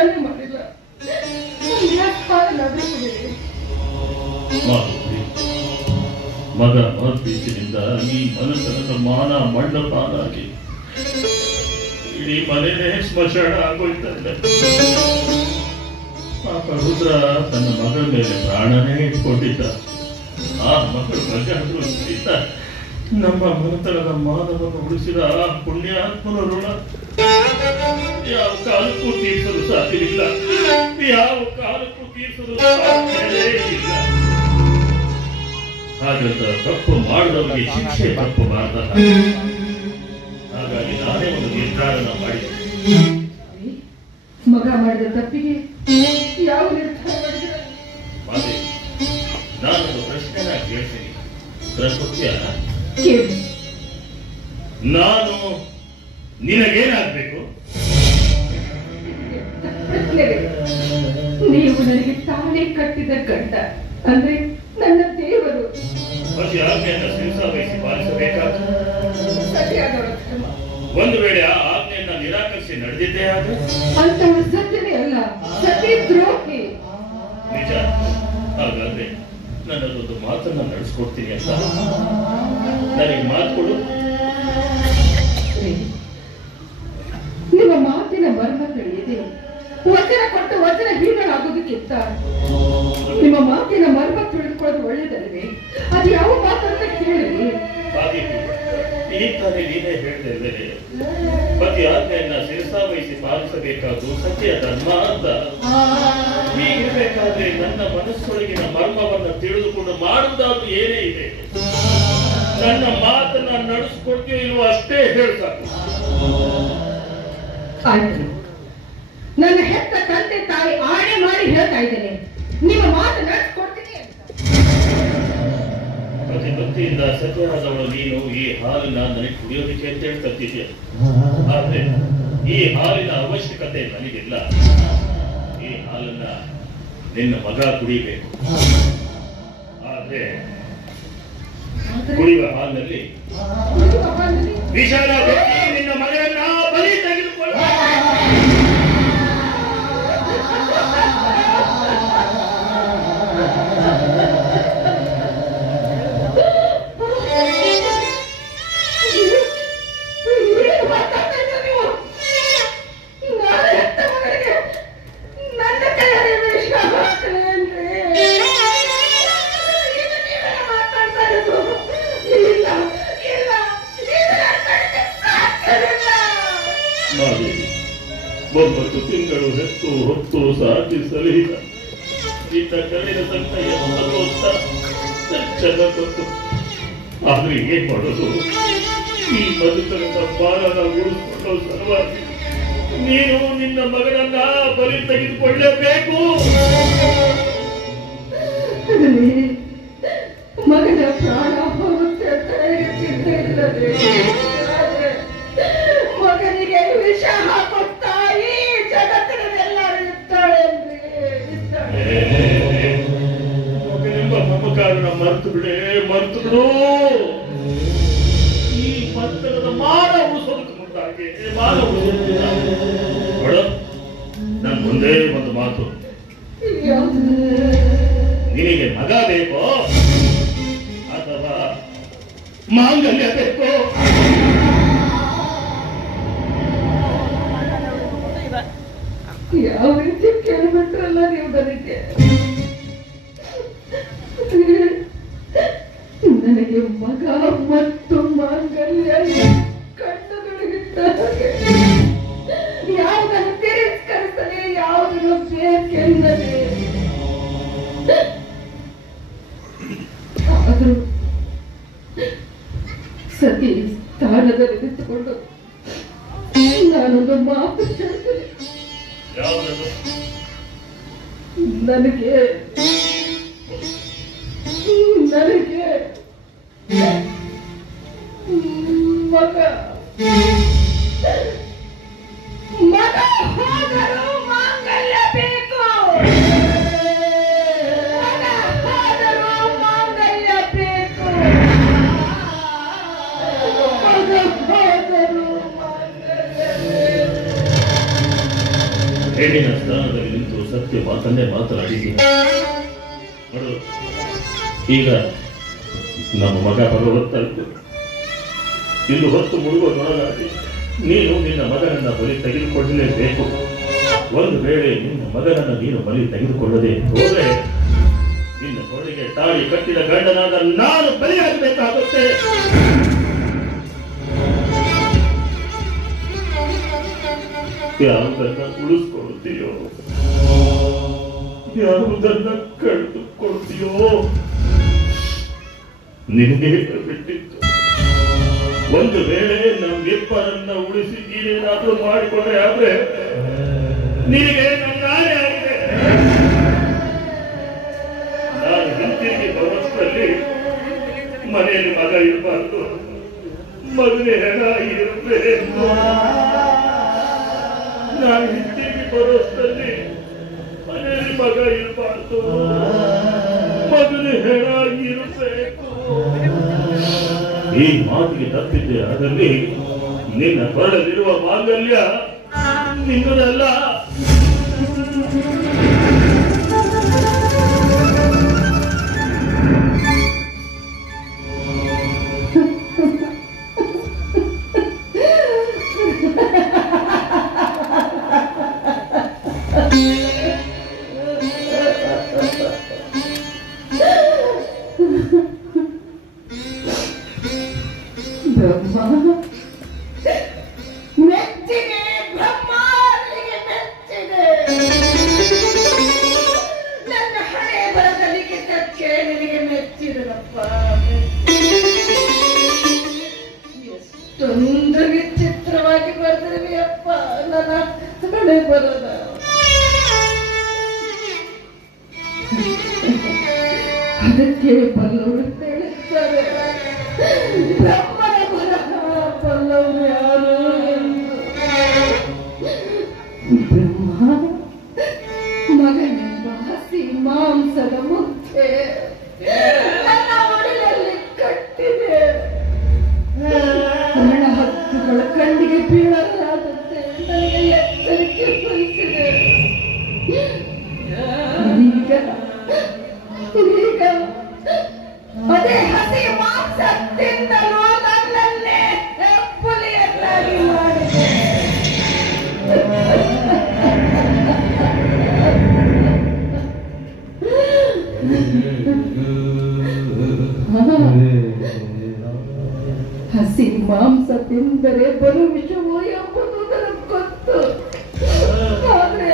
ಸ್ಪಂದನೆ ಮಾಡಿಲ್ಲ. ಮಗ ಮಹತ್ವೀಸಿನಿಂದ ಈ ಮನಸ್ಸನ ಮಾನ ಮಂಡಪಾನಾಗಿ ಇಡೀ ಮನೆಯೇ ಸ್ಮಶಾನ ಆಗೋಯ್ತಾ ಇದೆ. ಪಾಪ ರುದ್ರ ತನ್ನ ಮಗಳ ಮೇಲೆ ಪ್ರಾಣನೇ ಇಟ್ಕೊಂಡಿದ್ದ. ಆ ಮಕ್ಕಳು ಮಗನಾದ್ರೂ ಸಹಿತ ನಮ್ಮ ಮನೆತನದ ಮಾನವನ್ನು ಉಳಿಸಿದ ಆ ಪುಣ್ಯಾತ್ಮನ ಋಣ ಯಾವ ಕಾಲಕ್ಕೂ ತೀರಿಸಲು ಸಾಧ್ಯವಿಲ್ಲ. ಯಾವ ಕಾಲಕ್ಕೂ ತೀರಿಸಲು ಸಾಧ್ಯವೇ ಇಲ್ಲ. ಹಾಗಂತ ತಪ್ಪು ಮಾಡಿದವರಿಗೆ ಶಿಕ್ಷೆ ತಪ್ಪಬಾರ್ದ. ಹಾಗಾಗಿ ನಾನೇ ಒಂದು ನಿರ್ಧಾರನ ಮಾಡಿದೆ. ಮಗ ಮಾಡಿದ ತಪ್ಪಿಗೆ ಯಾವ ನಿರ್ಧಾರ ಮಾಡಿದ? ನಾನೊಂದು ಪ್ರಶ್ನೆನ ಕೇಳ್ತೀನಿ, ಪ್ರಶ್ನೆ ಕೇಳಿ. ನಾನು ನಿನಗೇನಾಗ್ಬೇಕು? ನೀವು ನನಗೆ ತಾನೇ ಕಟ್ಟಿದ ಗಂಡ, ಅಂದ್ರೆ ನನ್ನ ದೇವರು. ಆಜ್ಞೆಯನ್ನು ಶಿರಸಾವಹಿಸಿ ಪಾಲಿಸಬೇಕಾದ ಸರಿಯಾದವರ ಧರ್ಮ. ಒಂದು ವೇಳೆ ಆ ಆಜ್ಞೆಯನ್ನು ನಿರಾಕರಿಸಿ ನಡೆದಿದ್ದೇ ಆದ್ರೆ ಅಂತವಳು ಸತ್ಯವೇ ಅಲ್ಲ, ಸತ್ಯ ದ್ರೋಹಿ. ನಿಜ. ಹಾಗಾದ್ರೆ ನನ್ನದೊಂದು ಮಾತನ್ನ ನಡೆಸ್ಕೊಡ್ತೀನಿ ಅಂತ ನನಗೆ ಮಾತು ಕೊಡು. ನಿಮ್ಮ ಮಾತಿನ ಮರ್ಮ ತಿಳಿಯದೆ ವಚನ ಕೊಟ್ಟು ವಚನ ಹೀನಳಾಗೋದಕ್ಕಿಂತ ನಿಮ್ಮ ಮಾತಿನ ಮರ್ಮ ತಿಳಿದುಕೊಳ್ಳೋದು ಒಳ್ಳೇದಲ್ವೇ? ಅದು ಯಾವ ಮಾತಂತ ಕೇಳಿ. ಈ ತಾನೇ ನೀನೇ ಹೇಳ್ತಾ ಇದ್ದೇನೆ, ಪತಿ ಆಜ್ಞೆಯನ್ನ ಶಿರಸಾವಹಿಸಿ ಪಾಲಿಸಬೇಕಾದ್ದು ಸತ್ಯ ಧರ್ಮ ಅಂತ. ಹೀಗಿರ್ಬೇಕಾದ್ರೆ ನನ್ನ ಮನಸ್ಸೊಳಗಿನ ಮರ್ಮವನ್ನ ತಿಳಿದುಕೊಂಡು ಮಾಡುವುದಾದ್ರೂ ಏನೇ ಇದೆ. ನನ್ನ ಮಾತನ್ನ ನಡೆಸ್ಕೊಡ್ತೀಯೋ ಇಲ್ವೋ ಅಷ್ಟೇ ಹೇಳ್ತಾರೆ. ಆಯ್ತು, ನನ್ನ ಹೆತ್ತ ತಂದೆ ತಾಯಿ ಆಣೆ ಮಾಡಿ ಹೇಳ್ತಾ ಇದ್ದೇನೆ, ನಿಮ್ಮ ಮಾತು ನಡೆಸ್ಕೊಡ್ತೀನಿ ಅಂತ. ಪ್ರತಿ ಭಕ್ತಿಯಿಂದ ಸತ್ಯವಾದವಳು ನೀನು ಈ ಹಾಲನ್ನ ನನಗೆ ಕುಡಿಯೋದಕ್ಕೆ ಅಂತ ಹೇಳಿ ತರ್ತಿದ್ಯ. ಆದ್ರೆ ಈ ಹಾಲಿನ ಅವಶ್ಯಕತೆ ನನಗಿಲ್ಲ. ಈ ಹಾಲನ್ನ ನಿನ್ನ ಮಗ ಕುಡಿಬೇಕು. ಆದ್ರೆ ಕುಡಿಯುವ ಹಾಲಿನಲ್ಲಿ ವಿಷಾದ ನಿನ್ನ ಮಗನನ್ನ ಬಲಿ ತೆಗೆದುಕೊಳ್ಳ. ಒಂಬತ್ತು ತಿಂಗಳು ಹೆತ್ತು ಹೊತ್ತು ಸಾಕಿ ಸಲಹಿದ ಇದ್ದ ಕಳೆದ ತನ್ನ ಚೆನ್ನ ಕೊಟ್ಟು. ಆದ್ರೆ ಏನ್ ಮಾಡೋದು? ಈ ಮದುತನದ ಬಾಳನ ಉಳಿಸ್ಕೊಳ್ಳೋ ಸಲುವಾಗಿ ನೀನು ನಿನ್ನ ಮಗನನ್ನ ಬಲಿ ತೆಗೆದುಕೊಳ್ಳಲೇಬೇಕು. ಮಗನ ಪ್ರಾಣ ಹೋಗುತ್ತೆ ಮಗನಿಗೆ ವಿಷ ಹಾಕುತ್ತಾ ಈ ಜಗತ್ತಿನಲ್ಲೆಲ್ಲರೂ ಇರ್ತಾಳೆ. ಮಗನೆಂಬ ಮಮಕಾರನ ಮರೆತು ಬಿಡು. ಈ ಮತ್ತರದ ಮಾನ ಉಳಿಸೋದಕ್ಕೆ ಮುಂದಾಗಿ ನನ್ ಮುಂದೆ ಒಂದು ಮಾತು. ನಿನಗೆ ಮಗ ಬೇಕೋ ಅಥವಾ ಮಾಂಗಲ್ಯ ಬೇಕೋ? ಯಾವ ರೀತಿ ಕೇಳ್ಬಿಟ್ರಲ್ಲ ನೀವು ನನಗೆ. ನನಗೆ ಮಗ ಮತ್ತು ಮಾಂಗಲ್ಯ ಕಣ್ಣುಗಳಿಗಿದ್ದ ಹಾಗೆ ಯಾವುದನ್ನು ತಿರಸ್ಕರಿಸದೆ ಯಾವುದನ್ನು ಬೇಕೆನ್ನದೆ. ಆದರೂ ಸತಿ ಸ್ಥಾನದಲ್ಲಿ ನಿಂತುಕೊಂಡು ನಾನೊಂದು ಮಾತು ಹೇಳ್ತೀನಿ. ನನಗೆ ಮಗ ಹೋದರೂ ಮಾಂಗಲ್ಯ ಬೇಕು. ಮಗ ಹೋದರೂ ಮಾಂಗಲ್ಯ ಬೇಕು. ಮಗ ಹೋದರೂ ಮಾಂಗಲ್ಯ ಬೇಕು. ಹೆಣ್ಣಿನ ಸ್ಥಾನದಲ್ಲಿ ನಿಂತು ಸತ್ಯ ಮಾತನ್ನೇ ಮಾತನಾಡಿದ್ದೀನಿ. ನೋಡು, ಈಗ ನಮ್ಮ ಮಗ ಬರುವ ಹೊತ್ತಾಯ್ತು. ಇನ್ನು ಹೊತ್ತು ಮುಳುಗುವ ನೊಣಗಾಗಿ ನೀನು ನಿನ್ನ ಮಗನನ್ನ ಬಲಿ ತೆಗೆದುಕೊಳ್ಳಲೇಬೇಕು. ಒಂದು ವೇಳೆ ನಿನ್ನ ಮಗನನ್ನ ನೀನು ಬಲಿ ತೆಗೆದುಕೊಳ್ಳದೆ ಹೋದರೆ ನಿನ್ನ ಕೊನೆಗೆ ತಾಳಿ ಕಟ್ಟಿದ ಗಂಡನಾದ ನಾನು ಬಲಿಯಾಗಬೇಕಾಗುತ್ತೆ. ಯಾವುದನ್ನ ಉಳಿಸ್ಕೊಳ್ತೀಯೋ, ಯಾವುದನ್ನ ಕಳೆದುಕೊಳ್ತೀಯೋ ನಿನಗೆ ಬಿಟ್ಟಿತ್ತು. ಒಂದು ವೇಳೆ ನಮ್ಮಿಬ್ಬರನ್ನ ಉಳಿಸಿ ನೀನೇನಾದ್ರೂ ಮಾಡಿಕೊಂಡ್ರೆ ಆದ್ರೆ ನಿನಗೆ ನನ್ನಾಳೆ ಆಗಿದೆ. ನಾನು ಹಿಂತಿರುಗಿ ಬರೋಷ್ಟರಲ್ಲಿ ಮನೆಯಲ್ಲಿ ಮಗ ಇರಬಾರ್ದು, ಮಗನೇ ಹೆಣ ಇರಬೇಕು. ನಾನು ಹಿಂತಿರುಗಿ ಬರೋಷ್ಟರಲ್ಲಿ ಮನೆಯಲ್ಲಿ ಮಗ ಇರಬಾರ್ದು, ಮಗನೇ ಹೆಣ ಇರಬೇಕು. ಈ ಮಾತಿಗೆ ತಪ್ಪಿದ್ದೆ ಅದರಲ್ಲಿ ನಿನ್ನ ಕೊರಳಲ್ಲಿರುವ ಮಾಂಗಲ್ಯ ನಿನ್ನದಲ್ಲ. ಮೆಚ್ಚಿದೆ ಬ್ರಹ್ಮಾನಿಗೆ ಮೆಚ್ಚಿದೆ. ನನ್ನ ಹಣೆ ಬರದಲ್ಲಿ ಕಿತ್ತಕ್ಕೆ ನಿನಗೆ ಮೆಚ್ಚಿದನಪ್ಪ. ಎಷ್ಟೊಂದು ವಿಚಿತ್ರವಾಗಿ ಬರೆದಿರುವೆಯಪ್ಪ ನನ್ನ ಹಣೆ ಬರದ. ಅದಕ್ಕೆ ಬಲ್ಲವರು ತಿಳಿಸ್ತಾರೆ ಬ್ರಹ್ಮನ ಬರಹ ಬಲ್ಲವರು ಯಾರು ಎಂದು. ಬ್ರಹ್ಮ ಮಗನೆಂಬ ಹಸಿ ಮಾಂಸದ ಮುದ್ದೆ ನನ್ನ ಒಡಲಲ್ಲಿ ಕಟ್ಟಿದೆ. ಒಣ ಹಕ್ಕುಗಳ ಕಣ್ಣಿಗೆ ಬೀಳಲಾದಂತೆ ನನಗೆ ಎಚ್ಚರಿಕೆ ವಹಿಸಿದೆ. ಈಗ ಅದೇ ಹಸಿ ಮಾಂಸ ತಿನ್ನಲು ನನ್ನನ್ನೇ ಪುಲಿಯನ್ನಾಗಿ ಮಾಡಿದೆ. ಹಸಿ ಮಾಂಸ ತಿಂದರೆ ಬಲು ವಿಷವೋ ಎಂಬುದು ನನಗೆ ಗೊತ್ತು. ಆದ್ರೆ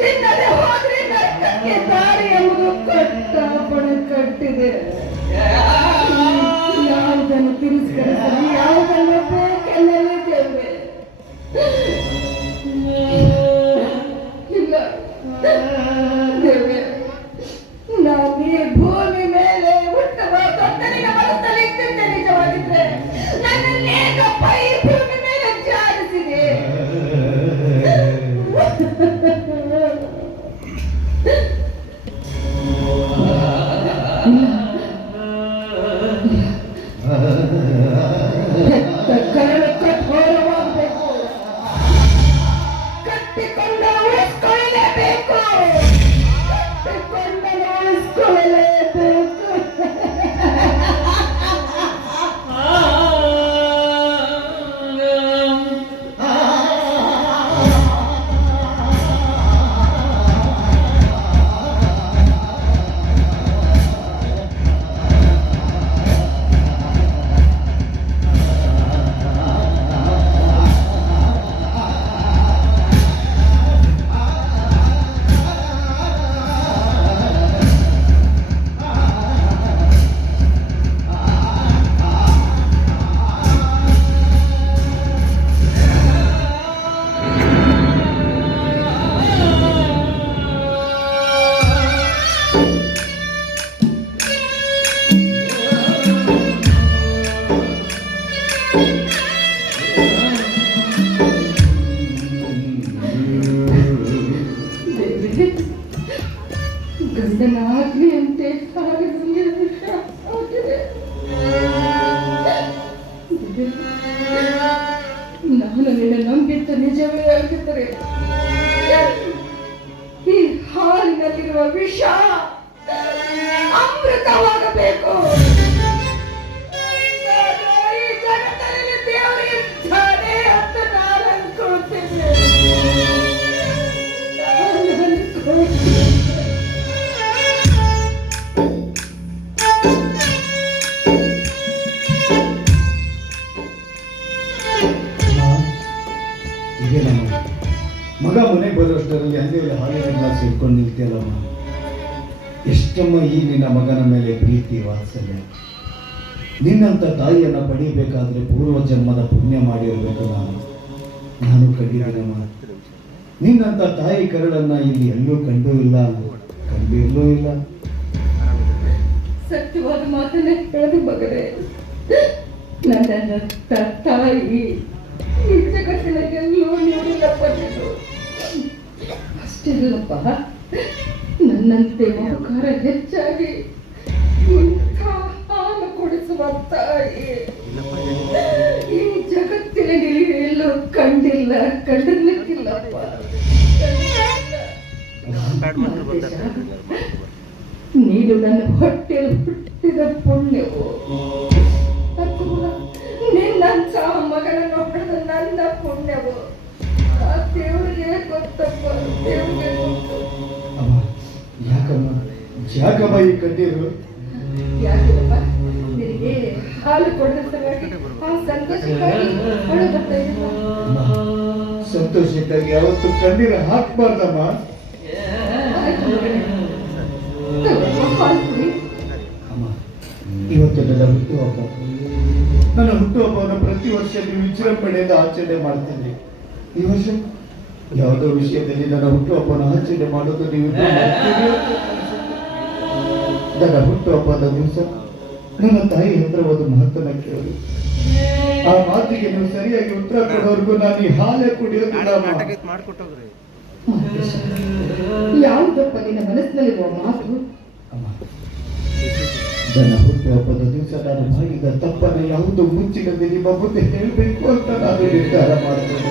ತಿನ್ನದೆ ಹೋದ್ರೆ ನರಕಕ್ಕೆ ದಾರಿ ಎಂಬುದು ಕಟ್ಟಾಪಣೆ ಕಟ್ಟಿದೆ. ಯಾವುದನ್ನು ತಿರಸ್ಕರಿಸಲಿ, ಯಾವುದನ್ನು ಬೇಕೆನ್ನಲಿದ್ದೇವೆ. ಇಲ್ಲ ದೇವೆ, ನಾನು ಈ ಭೂಮಿ ಮೇಲೆ ಹುಟ್ಟುವ ದೊಡ್ಡನಿನ ಮನಸ್ಸಲ್ಲಿ ಇದ್ದಿದ್ದೆ ನಿಜವಾಗಿದ್ರೆ ನನ್ನನ್ನೇಕಪ್ಪ ಈ ಭೂಮಿ ಮೇಲೆ ಜಾರಿಸಿದೆ. ಕರಳು ಕಠೋರವಾಗಬೇಕು, ಕಟ್ಟಿಕೊಂಡು ಉಳಿಸ್ಕೊಳ್ಳಲೇಬೇಕು, ಕಟ್ಟಿಕೊಂಡು ಉಳಿಸ್ಕೊಳ್ಳಲೇಬೇಕು. ಏನಮ್ಮ ಮಗ ಮನೆಗೆ ಬರೋಷ್ಟರಲ್ಲಿ ಹಂಗೆ ಹಾಲಿನ ಗ್ಲಾಸ್ ಇಟ್ಕೊಂಡು ನಿಲ್ತಿಯಲ್ಲಮ್ಮ. ಎಷ್ಟಮ್ಮ ಈ ನಿನ್ನ ಮಗನ ಮೇಲೆ ಪ್ರೀತಿ ವಾತ್ಸಲ್ಯ. ನಿನ್ನಂಥ ತಾಯಿಯನ್ನು ಪಡೀಬೇಕಾದ್ರೆ ಪೂರ್ವ ಜನ್ಮದ ಪುಣ್ಯ ಮಾಡಿರಬೇಕು. ನಾನು ಕಂಡಿದ್ದೀನಮ್ಮ. ನಿನ್ನಂಥ ತಾಯಿ ಕರಳನ್ನ ಇಲ್ಲಿ ಎಲ್ಲೂ ಕಂಡೂ ಇಲ್ಲ, ಕಂಡಿರಲೂ ಇಲ್ಲ. ಸತ್ಯವಾದ ಮಾತನ್ನೇ ಹೇಳದು ಮಗನೇ. ನನ್ನ ತಾಯಿ ಈ ಜಗತ್ತಿನ ಎಲ್ಲೂ ನೋಡಿಲ್ಲಪ್ಪ. ಅಷ್ಟೇ ಅಲ್ಲಪ್ಪ, ನನ್ನಂತೆ ಮಮಕಾರ ಹೆಚ್ಚಾಗಿ ಇಂಥ ಹಾಲು ಕೊಡಿಸುವ ತಾಯಿ ಈ ಜಗತ್ತಿನಲ್ಲಿ ಎಲ್ಲೂ ಕಂಡಿಲ್ಲ, ಕಂಡಿರ್ಲಿಕ್ಕಿಲ್ಲಪ್ಪ. ನೀನು ನನ್ನ ಹೊಟ್ಟೆಯಲ್ಲಿ ಹುಟ್ಟಿದ ಪುಣ್ಯವು, ಅಥವಾ ನಿನ್ನಂಥ ಮಗನನ್ನು ಹೊಡೆದ ನನ್ನ ಪುಣ್ಯವು. ಆ ದೇವರಿಗೆ ಗೊತ್ತಪ್ಪ, ದೇವರಿಗೆ ಗೊತ್ತು. ಯಾಕಮ್ಮ ಈ ಕಣ್ಣೀರು? ಯಾಕಿಲ್ಲಪ್ಪ, ನಿನಗೆ ಹಾಲು ಕೊಡದ ಸಲುವಾಗಿ ಆ ಸಂತೋಷಕ್ಕಾಗಿ ಅಳು ಬರ್ತಾ ಇದೆಯಾ? ಸಂತೋಷಕ್ಕಾಗಿ ಯಾವತ್ತು ಕಣ್ಣೀರು ಹಾಕ್ಬಾರ್ದಮ್ಮ. ಅಮ್ಮ, ಇವತ್ತು ನನ್ನ ಹುಟ್ಟುಹಬ್ಬ. ನನ್ನ ಹುಟ್ಟುಹಬ್ಬವನ್ನು ಪ್ರತಿ ವರ್ಷ ನೀವು ವಿಜೃಂಭಣೆಯಿಂದ ಆಚರಣೆ ಮಾಡ್ತಿದ್ರಿ. ಈ ವರ್ಷ ಯಾವುದೋ ವಿಷಯದಲ್ಲಿ ನನ್ನ ಹುಟ್ಟುಹಬ್ಬವನ್ನು ಆಚರಣೆ ಮಾಡೋದು ನೀವು ನನ್ನ ಹುಟ್ಟುಹಬ್ಬದ ದಿವಸ ನನ್ನ ತಾಯಿ ಹತ್ರ ಒಂದು ಮಾತನ್ನ ಕೇಳಿ ಆ ಮಾತಿಗೆ ನೀವು ಸರಿಯಾಗಿ ಉತ್ತರ ಕೊಡೋರ್ಗು ನಾನು ಈ ಹಾಲೇ ಕುಡಿಯೋದಿಲ್ಲ. ಯಾವುದಪ್ಪ ನಿನ್ನ ಮನಸ್ಸಿನಲ್ಲಿರುವ ಮಾತು? ನನ್ನ ಹುಟ್ಟುಹಬ್ಬದ ದಿವಸ ನಾನು ಮಾಡಿದ ತಪ್ಪನ್ನು ಯಾವುದು ಮುಚ್ಚಿನದೆ ನಿಮ್ಮ ಮುಂದೆ ಹೇಳಬೇಕು ಅಂತ ನಾನು ನಿರ್ಧಾರ ಮಾಡ್ತೇನೆ.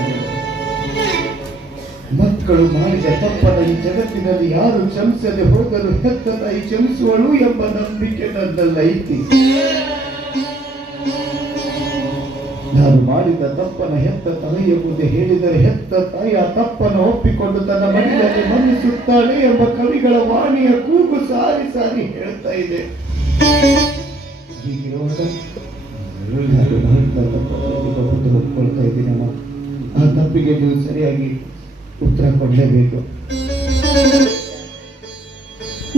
ಮಕ್ಕಳು ಮಾಡಿದ ತಪ್ಪನ್ನು ಈ ಜಗತ್ತಿನಲ್ಲಿ ಯಾರು ಕ್ಷಮಿಸದೆ ಹೋಗಲು ಹೆತ್ತ ತಾಯಿ ಕ್ಷಮಿಸುವಳು ಎಂಬ ನಂಬಿಕೆ ನನ್ನಲ್ಲೈತಿ. ನಾನು ಮಾಡಿದ ತಪ್ಪನ್ನು ಹೆತ್ತ ತಾಯಿಯ ಮುಂದೆ ಹೇಳಿದರೆ ಹೆತ್ತ ತಾಯಿ ಆ ತಪ್ಪನ್ನು ಒಪ್ಪಿಕೊಂಡು ತನ್ನ ಮನೆಯಲ್ಲಿ ಮನ್ನಿಸುತ್ತಾಳೆ ಎಂಬ ಕವಿಗಳ ವಾಣಿಯ ಕೂಗು ಸಾರಿ ಸಾರಿ ಹೇಳ್ತಾ ಇದೆ. ಹೀಗಿರುವಾಗ ನಾನು ಮಾಡಿದ ತಪ್ಪನ್ನು ಒಪ್ಕೊಳ್ತಾ ಇದ್ದೀನಮ್ಮ. ಆ ತಪ್ಪಿಗೆ ನೀವು ಸರಿಯಾಗಿ ಉತ್ತರ ಕೊಡಲೇಬೇಕು.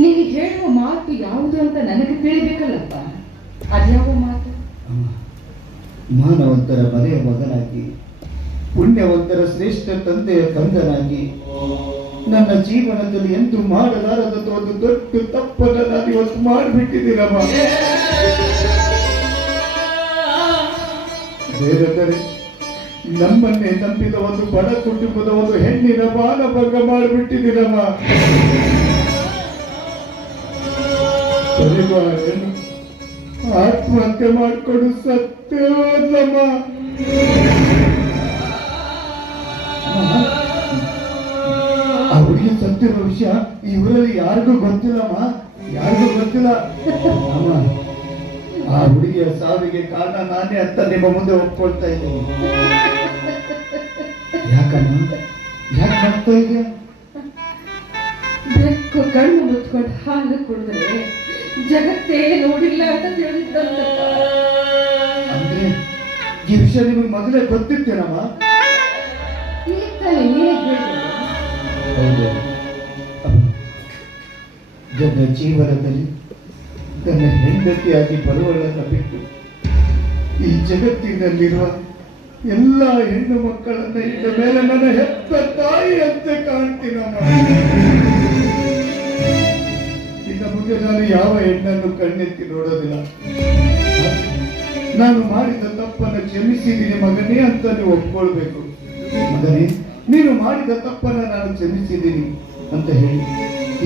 ನೀನು ಹೇಳುವ ಮಾತು ಯಾವುದು ಅಂತ ನನಗೆ ತಿಳಿಬೇಕಲ್ಲಪ್ಪ. ಅದ್ಯಾವ ಮಾತು? ಮಾನವಂತರ ಮನೆಯ ಮಗನಾಗಿ, ಪುಣ್ಯವಂತರ ಶ್ರೇಷ್ಠ ತಂದೆಯ ಕಂದನಾಗಿ ನನ್ನ ಜೀವನದಲ್ಲಿ ಎಂದೂ ಮಾಡಲಾರದ ಒಂದು ದೊಡ್ಡ ತಪ್ಪನ್ನು ನಾನು ಇವತ್ತು ಮಾಡಿಬಿಟ್ಟಿದ್ದೀನಮ್ಮ. ಬೇರೆಂದರೆ ನಮ್ಮನ್ನೇ ನಂಬಿದ ಒಂದು ಬಡ ಕುಟುಂಬದ ಒಂದು ಹೆಣ್ಣಿನ ಮಾನಭಂಗ ಮಾಡಿಬಿಟ್ಟಿದ್ದೀನಮ್ಮ. ಆತ್ಮಹತ್ಯೆ ಮಾಡಿಕೊಂಡು ಸತ್ತೇವಲ್ಲಮ್ಮ. ಆ ಹುಡುಗಿ ಸತ್ತಿರೋ ವಿಷಯ ಈ ಊರಲ್ಲಿ ಯಾರಿಗೂ ಗೊತ್ತಿಲ್ಲಮ್ಮ, ಯಾರಿಗೂ ಗೊತ್ತಿಲ್ಲ ಅಮ್ಮ. ಆ ಹುಡುಗಿಯ ಸಾವಿಗೆ ಕಾರಣ ನಾನೇ ಅಂತ ನಿಮ್ಮ ಮುಂದೆ ಒಪ್ಕೊಳ್ತಾ ಇದ್ದೀನಿ. ಯಾಕಮ್ಮ, ಯಾಕೆ ಮಾಡ್ತಾ ಇದೆಯಾ? ಬೆಕ್ಕು ಕಣ್ಣು ಮುಚ್ಕೊಂಡು ಹಾಲು ಕುಡಿದ್ರೆ ಜಗತ್ತೇ ನೋಡಿಲ್ಲ ಅಂತ ತಿಳಿದಂತಪ್ಪ. ಅಂದ್ರೆ ಈ ವಿಷಯ ನಿಮಗೆ ಮೊದಲೇ ಗೊತ್ತಿತ್ತೇನಮ್ಮ? ಈಗ ತಾನೇ ನೀನೇ ಹೇಳಿದೆ. ಹೌದು, ನನ್ನ ಜೀವನದಲ್ಲಿ ನನ್ನ ಹೆಂಡತಿಯಾಗಿ ಬರುವಳನ್ನು ಬಿಟ್ಟು ಈ ಜಗತ್ತಿನಲ್ಲಿರುವ ಎಲ್ಲ ಹೆಣ್ಣು ಮಕ್ಕಳನ್ನ ಇದ್ದ ಮೇಲೆ ನನ್ನ ಹೆತ್ತ ತಾಯಿ ಅಂತ ಕಾಣ್ತೀನಮ್ಮ. ಇನ್ನು ಮುಂದೆ ನಾನು ಯಾವ ಹೆಣ್ಣನ್ನು ಕಣ್ಣೆತ್ತಿ ನೋಡೋದಿಲ್ಲ. ನಾನು ಮಾಡಿದ ತಪ್ಪನ್ನು ಕ್ಷಮಿಸಿದ್ದೀನಿ ಮಗನೇ ಅಂತ ನೀವು ಒಪ್ಕೊಳ್ಬೇಕು. ಮಗನೇ, ನೀನು ಮಾಡಿದ ತಪ್ಪನ್ನು ನಾನು ಕ್ಷಮಿಸಿದ್ದೀನಿ ಅಂತ ಹೇಳಿ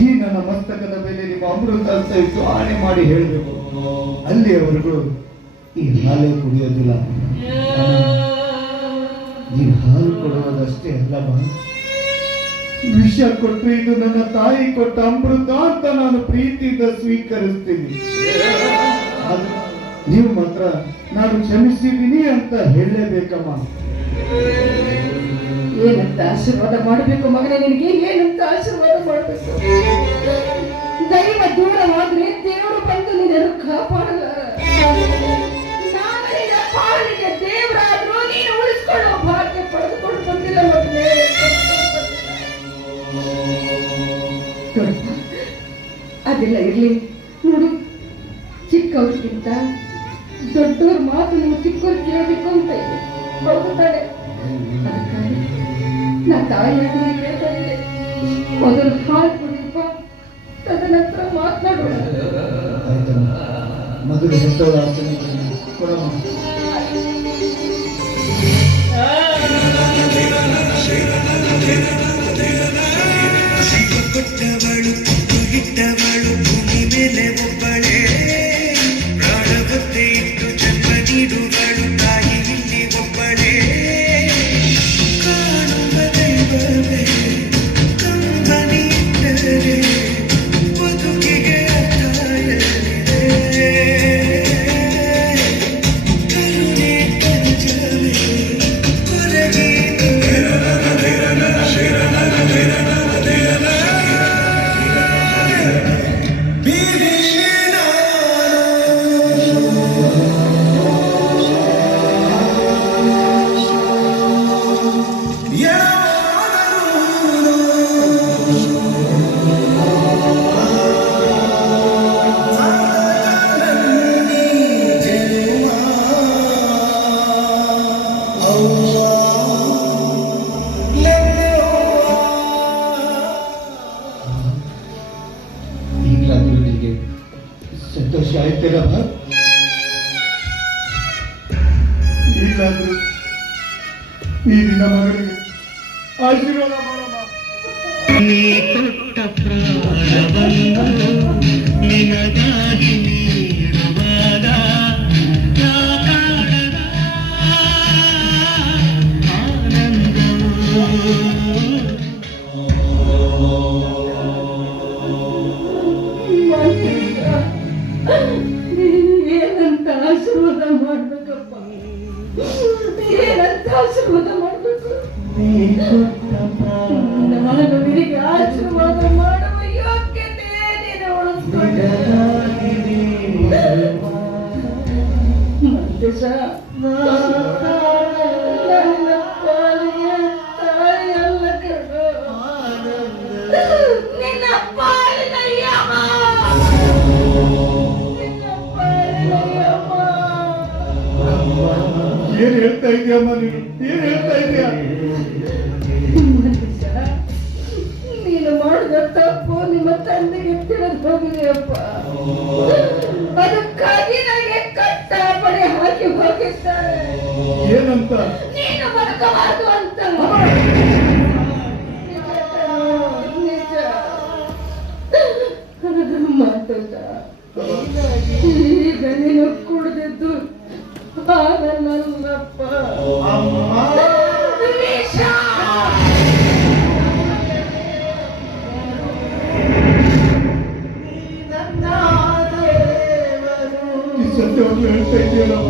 ಈ ನನ್ನ ಮಸ್ತಕದ ಮೇಲೆ ನಿಮ್ಮ ಅಮೃತ ಹಸ್ತ ಇಟ್ಟು ಆಣೆ ಮಾಡಿ ಹೇಳಬೇಕು. ಅಲ್ಲಿಯವರೆಗೂ ಈ ಹಾಲೇ ಕುಡಿಯೋದಿಲ್ಲ. ನೀನು ಹಾಲು ಕೊಡುವುದಷ್ಟೇ ಅಲ್ಲಮ್ಮ, ವಿಷ ಕೊಟ್ಟು ಇದು ನನ್ನ ತಾಯಿ ಕೊಟ್ಟ ಅಮೃತ ಅಂತ ನಾನು ಪ್ರೀತಿಯಿಂದ ಸ್ವೀಕರಿಸ್ತೀನಿ. ನೀವು ಮಾತ್ರ ನಾನು ಕ್ಷಮಿಸಿದ್ದೀನಿ ಅಂತ ಹೇಳಲೇಬೇಕಮ್ಮ. ಏನಂತ ಆಶೀರ್ವಾದ ಮಾಡಬೇಕು ಮಗನೇ? ನಿನಗೆ ಏನಂತ ಆಶೀರ್ವಾದ ಮಾಡಬೇಕು? ದೈವ ದೂರವಾದ್ರೆ ದೇವರು ಬಂದು ನಿನ್ನನ್ನು ಕಾಪಾಡಲಾರ. ನಾನು ನಿನ್ನ ಪಾಲಿಗೆ ದೇವರಾದ್ರೂ ನೀನು ಉಳಿಸ್ಕೊಳ್ಳೋ ಭಾಗ್ಯ ಪಡೆದುಕೊಂಡು ಬಂದಿಲ್ಲ ಮಗನೇ. ಅದೆಲ್ಲ ಇರ್ಲಿ ನೋಡು, ಚಿಕ್ಕವ್ರಿಗಿಂತ ದೊಡ್ಡವ್ರ ಮಾತು ನೀವು ಚಿಕ್ಕವ್ರು ಕೇಳಬೇಕು ಅಂತ ಇದೆ. ಹೌದು ತಾನೆ? ಅದಕ್ಕಾಗಿ ನಾ ತಾಯಿಯಾಗಿ ಹೇಳ್ತಾ ಇದ್ದೆ, ಮೊದಲು ಹಾಲು ಕುಡಿಯಪ್ಪ, ತದನಂತರ ಮಾತನಾಡೋಣ. ಆಯ್ತಮ್ಮ, ಮೊದಲು ಹೆತ್ತವಳ ಆಸನೆ ಕೊಡಮ್ಮ. ಕೊಟ್ಟವಳು ಇಟ್ಟವಳು ಭೂಮಿ ಮೇಲೆ ಒಬ್ಬಳೇ, ಪ್ರಾಣವತ್ತೆ ಇಟ್ಟು ಜನ್ಮ ನೀಡುವಳು ತಾಯಿ ಇಲ್ಲಿ ಒಬ್ಬಳೇ. ಕಾಣುವ ದೈವವೇ ಕಂಬನಿ ಇಟ್ಟರೆ ಬದುಕಿಗೆ ಅರ್ಥ ಎಲ್ಲಿದೆ. ಕರುಣೆ ಕನಜವೇ ಕೊರಗಿ ಈಗಲಾದರೂ ನಿನಗೆ ಸಂತೋಷ ಆಯ್ತೇನಮ್ಮ? ಈಗಲಾದರೂ ಈ ನಿನ್ನ ಮಗನಿಗೆ ಆಶೀರ್ವಾದ ಮಾಡಮ್ಮ. ನೀ ಕೊಟ್ಟ ಪ್ರಾಣವನ್ನು ನಿನಗಾಗಿ ನೀಡುವಾಗ ನಾ ಕಾಣದ ಆನಂದವು. ಏನಂತ ಆಶೀರ್ವಾದ ಮಾಡ್ಬೇಕಪ್ಪ, ಏನಂತ ಆಶೀರ್ವಾದ ಮಾಡ್ಬೇಕು? ನಾನು ನಿನಗೆ ಆಶೀರ್ವಾದ ಮಾಡುವ ಯೋಗ್ಯತೆ ನೀನು ಉಳಿಸ್ಕೊಂಡ ಮಂತೇಶ, ನನ್ನ ಪಾಲಿಗೆ ತಾಯಿ ಅಲ್ಲ ಕಣೋ, ನಿನ್ನ ಪಾಲಿನ ಯಮ, ನಿನ್ನ ಪಾಲಿನ ಯಮ. ಏನ್ ಹೇಳ್ತಾ ಇದೀಯಮ್ಮ ನೀನು? ಏನ್ ಹೇಳ್ತಾ ಇದೀಯ? ಮಂತೇಶ, ನೀನು ಮಾಡಿದ ತಪ್ಪು ನಿಮ್ಮ ತಂದೆಗೆ ತಿಳಿದು ಹೋಗಿದೆಯಪ್ಪ. ಅದಕ್ಕಾಗಿ ನನಗೆ ಕಟ್ಟ ಬಡೆ ಹಾಕಿ ಹೋಗಿದ್ದಾರೆ. ಏನಂತ? ನೀನು ಬದುಕಬಾರದು ಅಂತ. ನಿಜ ಮಾತಲ್ಲ. ಈಗ ನೀನು ಕುಡಿದಿದ್ದು ಹಾಗಲ್ಲಪ್ಪ, ವಿಷ. ಈ ಸತ್ಯವನ್ನು ಹೇಳ್ತಾ ಇದೆಯಲ್ಲಮ್ಮ?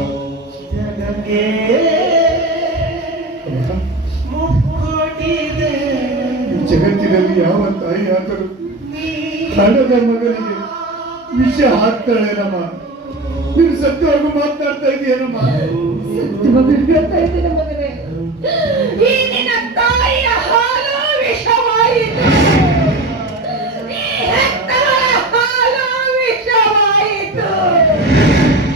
ಜಗತ್ತಿನಲ್ಲಿ ಯಾವ ತಾಯಿ ಆದರೂ ಹಣದ ಮಗನಿಗೆ ವಿಷ ಹಾಕ್ತಾಳೇನಮ್ಮ? ನೀನು ಸತ್ಯವಾಗಿ ಮಾತನಾಡ್ತಾ ಇದೆಯೇನಮ್ಮ? ಸತ್ಯವಾಗಿ ಹೇಳ್ತಾ ಇದ್ದೇನೆ ಮಗನೇ, ಈ ನಿನ್ನ ತಾಯಿಯ ಹಾಲು ವಿಷವಾಯಿತು, ಈ ಹೆತ್ತವಳ ಹಾಲು ವಿಷವಾಯಿತು,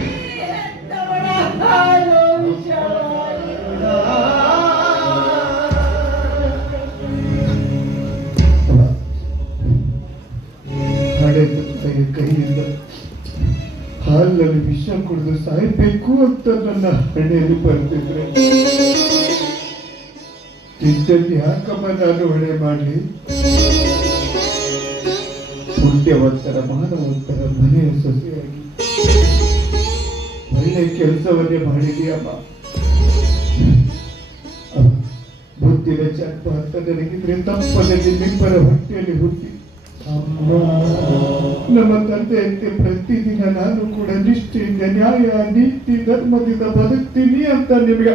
ಈ ಹೆತ್ತವಳ ಹಾಲು ವಿಷವಾಯಿತು. ಹಣದ ತಾಯಿಯ ಕೈಯಿಂದ ಹಾಲಲ್ಲಿ ವಿಷ ಕುಡಿದು ಸಾಯ್ಬೇಕು ಅಂತ ನನ್ನ ಹಣೆಯಲ್ಲಿ ಬರ್ತಿದ್ರೆ ಇಂಥದ್ದು ಯಾಕಮ್ಮ ನಾನು ಹೊಣೆ ಮಾಡಲಿ? ಪುಣ್ಯವಂತರ ಮಾನವಂತರ ಮನೆಯ ಸೊಸೆಯಾಗಿ ಒಳ್ಳೆ ಕೆಲಸವನ್ನೇ ಮಾಡಿದೆಯಮ್ಮ. ಬುದ್ಧಿನ ಚಟ್ಟ ಅಂತ ನನಗಿದ್ರೆ ತಪ್ಪದಲ್ಲಿ ನಿಮ್ಮರ ಹೊಟ್ಟೆಯಲ್ಲಿ ಹುಟ್ಟಿ ನಮ್ಮ ತಂದೆಯಂತೆ ಪ್ರತಿದಿನ ನಾನು ಕೂಡ ನಿಷ್ಠೆಯಿಂದ ನ್ಯಾಯ ನೀತಿ ಧರ್ಮದಿಂದ ಬದುಕ್ತೀನಿ ಅಂತ ನಿಮಗೆ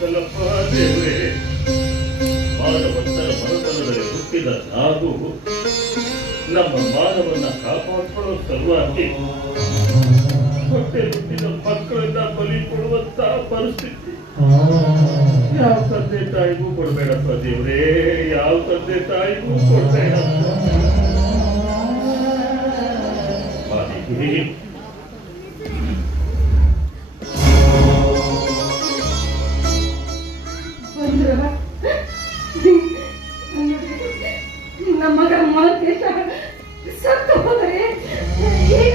ಮಾಡಿದಲ್ಲಪ್ಪ ದೇವರೇ. ಮಾನವಂತರ ಮನತನದಲ್ಲಿ ಹುಟ್ಟಿದ ನಾವು ನಮ್ಮ ಮಾನವನ್ನ ಕಾಪಾಡಿಕೊಳ್ಳೋ ಸಲುವಾಗಿ ಹೊಟ್ಟೆ ಹುಟ್ಟಿದ ಮಕ್ಕಳನ್ನ ಬಲಿ ಕೊಡುವಂತ ಪರಿಸ್ಥಿತಿ ಯಾವ ತಂದೆ ತಾಯಿಗೂ ಕೊಡ್ಬೇಡಪ್ಪ ದೇವ್ರೇ, ಯಾವ ತಂದೆ ತಾಯಿಗೂ ಕೊಡ್ಬೇಡ. ನಮ್ಮ ಮಗ ಮಾತೇಶ ಸತ್ತು ಹೋದರೆ ಈಗ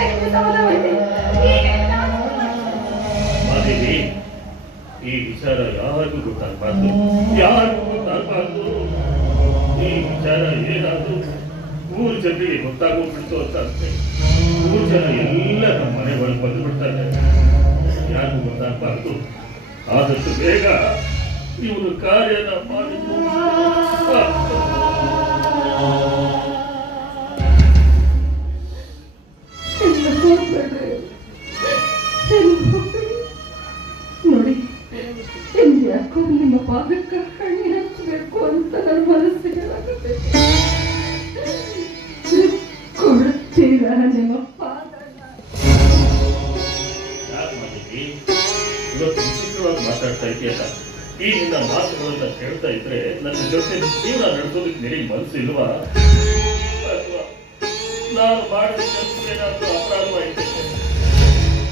ಮಾದೇವಿ, ಈ ವಿಚಾರ ಯಾರಿಗೂ ಗೊತ್ತಾಗಬಾರ್ದು, ಯಾರಿಗೂ ಗೊತ್ತಾಗಬಾರ್ದು. ಈ ವಿಚಾರ ಏನಾದ್ರು ಊರು ಜನರಿಗೆ ಗೊತ್ತಾಗೋಗ್ಬಿಡ್ತು ಅಂತ ಅಷ್ಟೇ. ಊರು ಜನ ಎಲ್ಲ ನಮ್ಮ ಮನೆ ಒಳಗೆ ಬಂದು ಬಿಡ್ತಾರೆ. ಯಾರಿಗೂ ಗೊತ್ತಾಗಬಾರ್ದು. ಆದಷ್ಟು ಬೇಗ ಇವನು ಕಾರ್ಯನ ಮಾಡಿ ನೋಡಿ, ಯಾಕೋ ನಿಮ್ಮ ಪಾದಕ್ಕೆ ಕಣ್ಣೀರು ಹಚ್ಚಬೇಕು ಅಂತ ನನ್ನ ಮನಸ್ಸಿಗೆ ಆಗುತ್ತೆ. ಕೊಡುತ್ತೀರಾ ನಿಮ್ಮ ಪಾದನ? ಯಾಕೆ ಮಾಡಿದ್ವಿ? ಇವತ್ತು ವಿಚಿತ್ರವಾಗಿ ಮಾತಾಡ್ತಾ ಇದೆಯಲ್ಲ. ಈ ನಿನ್ನ ಮಾತುಗಳನ್ನ ಕೇಳ್ತಾ ಇದ್ರೆ ನನ್ನ ಜೊತೆ ಜೀವನ ನಡೆಸೋದಕ್ಕೆ ನಿನಗೆ ಮನಸ್ಸು ಇಲ್ವಾ? ಅಥವಾ ನಾನು ಮಾಡಿದ ಏನಾದ್ರೂ ಅಪರಾಧವಾಯಿತು?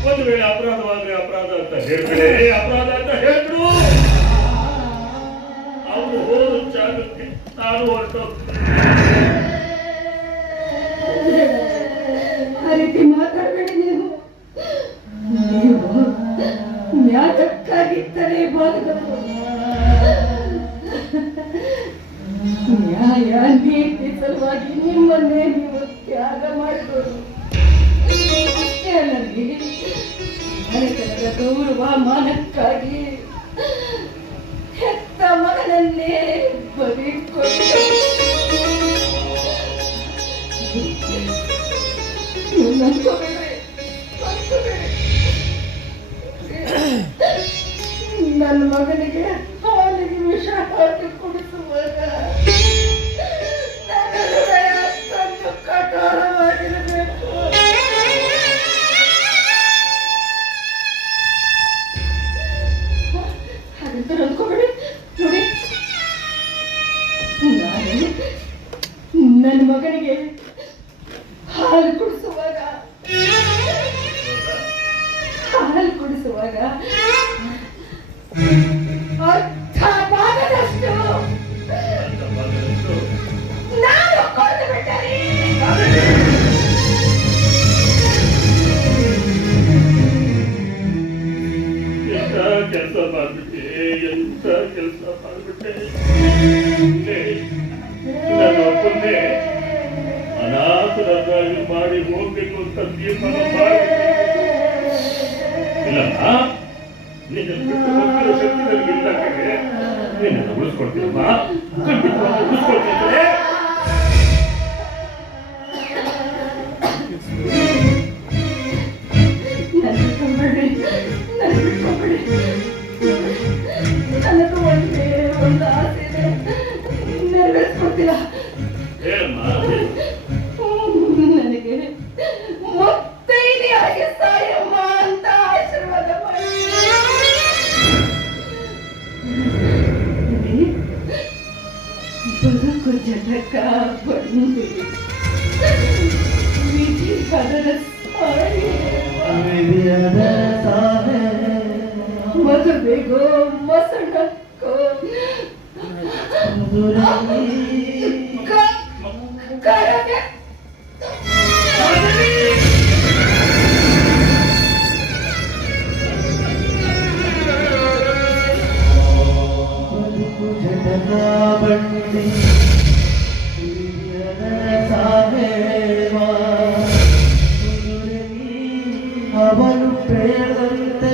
ಒಂದು ವೇಳೆ ಅಪರಾಧವಾದ್ರೆ ಅಪರಾಧ ಅಂತ ಹೇಳ್ಬಿಡೆ, ಅಪರಾಧ ಅಂತ ಹೇಳ್ಬಿಡು. ಅವನು ಹೋದ ಜಾಗಕ್ಕೆ ನಾನು ಹೊರಟೋಗ್ತೀನಿ. ಆ ರೀತಿ ಮಾತಾಡಬೇಡಿ. ನೀವು ನ್ಯಾಯಕ್ಕಾಗಿದ್ದರೆ ಬಾರದವರು. ನ್ಯಾಯ ನೀತಿ ಸಲುವಾಗಿ ನಿಮ್ಮನ್ನೇ ನೀವು ತ್ಯಾಗ ಮಾಡಿದರು. ಅಷ್ಟೇ ಅಲ್ಲದೆ ಮನೆತನದ ಗೌರವ ಮಾನಕ್ಕಾಗಿ ಹೆತ್ತ ಮಗನನ್ನೇ ಬಲಿ ಕೊಟ್ಟರು. ನನ್ನ ಮಗನಿಗೆ ಹಾಲಿಗೆ ವಿಷ ಹಾಕಿ ಕುಡಿಸುವಾಗ ನನ್ನ ಹೃದಯ ಅಷ್ಟೊಂದು ಕಠೋರವಾಗಿರಬೇಕು. ಹಾಗಂತ ಅಂದ್ಕೋಬೇಡಿ. ನೋಡಿ, ನಾನು ನನ್ನ ಮಗನಿಗೆ ಹಾಲು ಕುಡಿಸುವಾಗ ಅರ್ಧ ಭಾಗದಷ್ಟು ನಾನು ಕೊಂದು ಬಿಟ್ಟರೆ ಕೆಲಸ ಮಾಡ್ಬಿಟ್ಟೆ, ಎಂತ ಕೆಲಸ ಮಾಡ್ಬಿಟ್ಟೆ. ನನ್ನ ಒಬ್ಬನ್ನೇ ಅನಾಥರಾಗಿ ಮಾಡಿ ಹೋಗ್ಬೇಕು ಅಂತ ತೀರ್ಮಾನ ಮಾಡಿ ಇಲ್ಲಮ್ಮ. ನಿನ್ನ ಬಿಟ್ಟು ಹೋಗಿರೋ ಶಕ್ತಿ ನನಗಿಲ್ಲ ಕಡೆ. ನಿನ್ನನ್ನು ಉಳಿಸ್ಕೊಡ್ತೀನಮ್ಮ, ಉಳಿಸ್ಕೊಡ್ತಿದ್ರೆ. ನನ್ನದು ಒಂದೇ ಒಂದು ಆಸೆ ಇದೆ, ನೆರವೇರಿಸ್ಕೊಡ್ತೀರಾ? ನನಗೆ ಮುತ್ತೈದೆಯಾಗಿ ಸಾಯಮ್ಮ ಅಂತ ಆಶೀರ್ವಾದ ಮಾಡಿ. ಬದುಕು ಜಟಕ ಬಂದು ವಿಧಿ ಪದರ ಮದುವೆಗೋ ಮಸಣಕ್ಕೋ ಕರಗೆ ಬಂಡಿ ಅವನು ಬೇಡಂತೆ